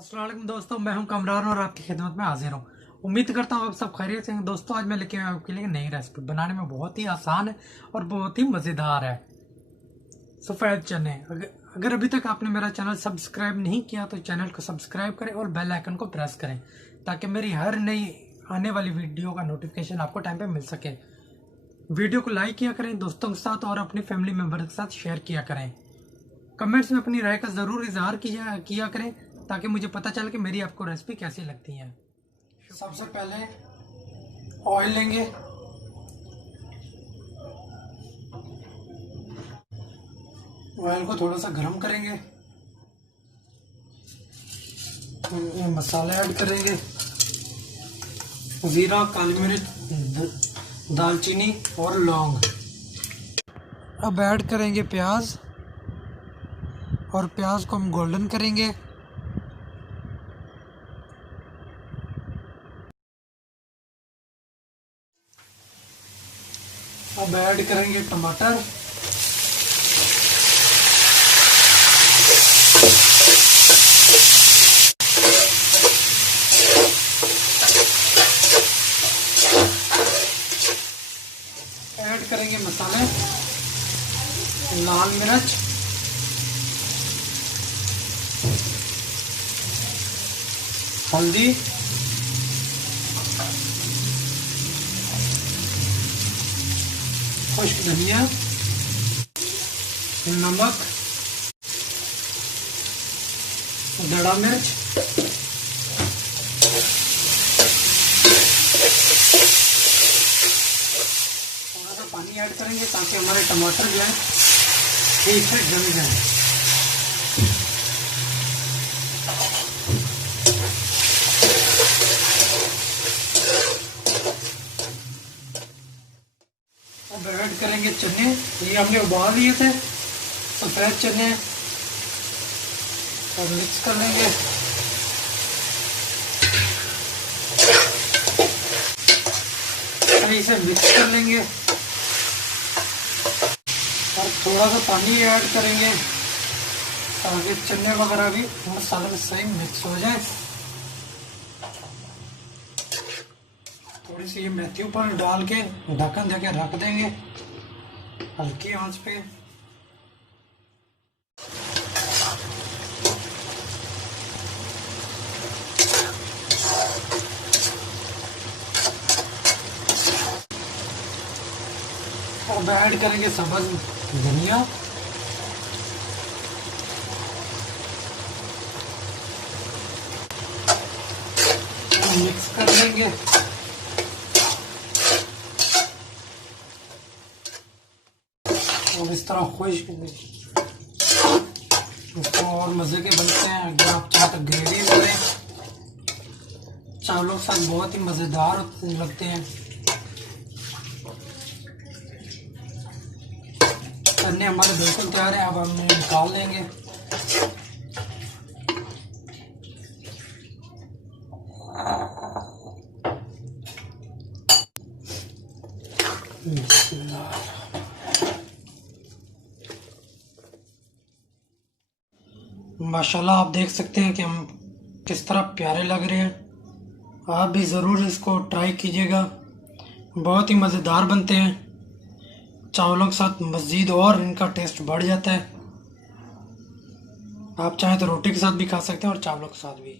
अस्सलाम वालेकुम दोस्तों, मैं हूं कमरान और आपकी खिदमत में हाजिर हूं। उम्मीद करता हूं आप सब खैरियत से हैं। दोस्तों, आज मैं लेके आया हूं आपके लिए नई रेसिपी। बनाने में बहुत ही आसान है और बहुत ही मज़ेदार है। सफ़ेद चने। अगर अभी तक आपने मेरा चैनल सब्सक्राइब नहीं किया तो चैनल को सब्सक्राइब करें और बेल आइकन को प्रेस करें ताकि मेरी हर नई आने वाली वीडियो का नोटिफिकेशन आपको टाइम पे मिल सके। वीडियो को लाइक किया करें दोस्तों के साथ और अपनी फैमिली मेम्बर के साथ शेयर किया करें। कमेंट्स में अपनी राय का ज़रूर इजहार किया करें ताकि मुझे पता चले कि मेरी आपको रेसिपी कैसी लगती है। सबसे पहले ऑयल लेंगे। ऑयल को थोड़ा सा गर्म करेंगे। मसाले ऐड करेंगे। जीरा, काली मिर्च, दालचीनी और लौंग। अब ऐड करेंगे प्याज और प्याज को हम गोल्डन करेंगे। अब ऐड करेंगे टमाटर। ऐड करेंगे मसाले, लाल मिर्च, हल्दी, खुश्क धनिया, नमक, दड़ा मिर्च, थोड़ा सा पानी ऐड करेंगे ताकि हमारे टमाटर जो है ठीक से जम जाए। अब ऐड करेंगे चने। ये हमने उबाल लिए थे, सफ़ेद चने, और मिक्स कर लेंगे। सही से मिक्स कर लेंगे और थोड़ा सा पानी ऐड करेंगे ताकि चने वगैरह भी मसाले में सही मिक्स हो जाए। थोड़ी सी ये मेथी ऊपर डाल के ढक्कन देके रख देंगे हल्की आंच पे। अब ऐड करेंगे सब्ज धनिया, मिक्स कर लेंगे। और इस तरह खुश इसको और मज़े के बनते हैं। अगर आप चाहे तो ग्रेवी करें, चावलों के साथ बहुत ही मज़ेदार लगते हैं। चने हमारे बिल्कुल तैयार है। अब हम निकाल लेंगे। माशाल्लाह, आप देख सकते हैं कि हम किस तरह प्यारे लग रहे हैं। आप भी ज़रूर इसको ट्राई कीजिएगा, बहुत ही मज़ेदार बनते हैं। चावलों के साथ मज़ीद और इनका टेस्ट बढ़ जाता है। आप चाहें तो रोटी के साथ भी खा सकते हैं और चावलों के साथ भी।